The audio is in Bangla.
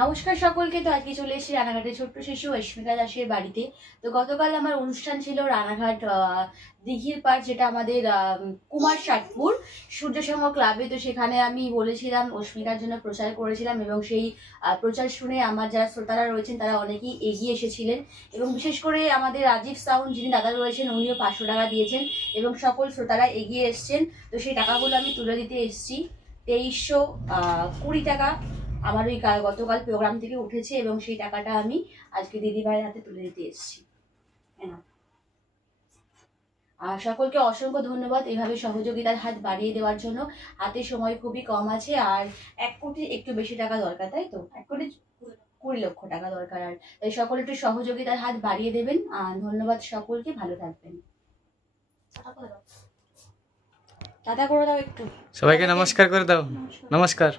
নমস্কার সকলকে। তো আজকে চলে এসেছি রানাঘাটের ছোট্ট শিশু অস্মিতা দাসের বাড়িতে। তো গতকাল আমার অনুষ্ঠান ছিল রানাঘাট দিঘির পাড়, যেটা আমাদের কুমার ষাটপুর সূর্যসংঘ ক্লাবে। তো সেখানে আমি বলেছিলাম, অস্মিতার জন্য প্রচার করেছিলাম এবং সেই প্রচার শুনে আমার যারা শ্রোতারা রয়েছেন তারা অনেকেই এগিয়ে এসেছিলেন এবং বিশেষ করে আমাদের রাজীব সাউন্ড যিনি দাদা রয়েছেন উনিও 500 টাকা দিয়েছেন এবং সকল শ্রোতারা এগিয়ে এসছেন। তো সেই টাকাগুলো আমি তুলে দিতে এসেছি। 2320 টাকা আমার ওই গতকাল প্রোগ্রাম থেকে উঠেছে এবং সেই টাকাটা আমি আজকে দিদিভাইয়ের হাতে তুলে দিতে এসেছি। আর সকলকে অসংখ্য ধন্যবাদ এইভাবে সহযোগিতার হাত বাড়িয়ে দেওয়ার জন্য। হাতে সময় খুবই কম আছে আর 1 কোটি একটু বেশি টাকা দরকার, তাই তো 1,20,00,000 টাকা দরকার। আর তাই সকলে একটু সহযোগিতার হাত বাড়িয়ে দেবেন। ধন্যবাদ সকলকে, ভালো থাকবেন। টাটা করে দাও, একটু সবাইকে নমস্কার করে দাও। নমস্কার।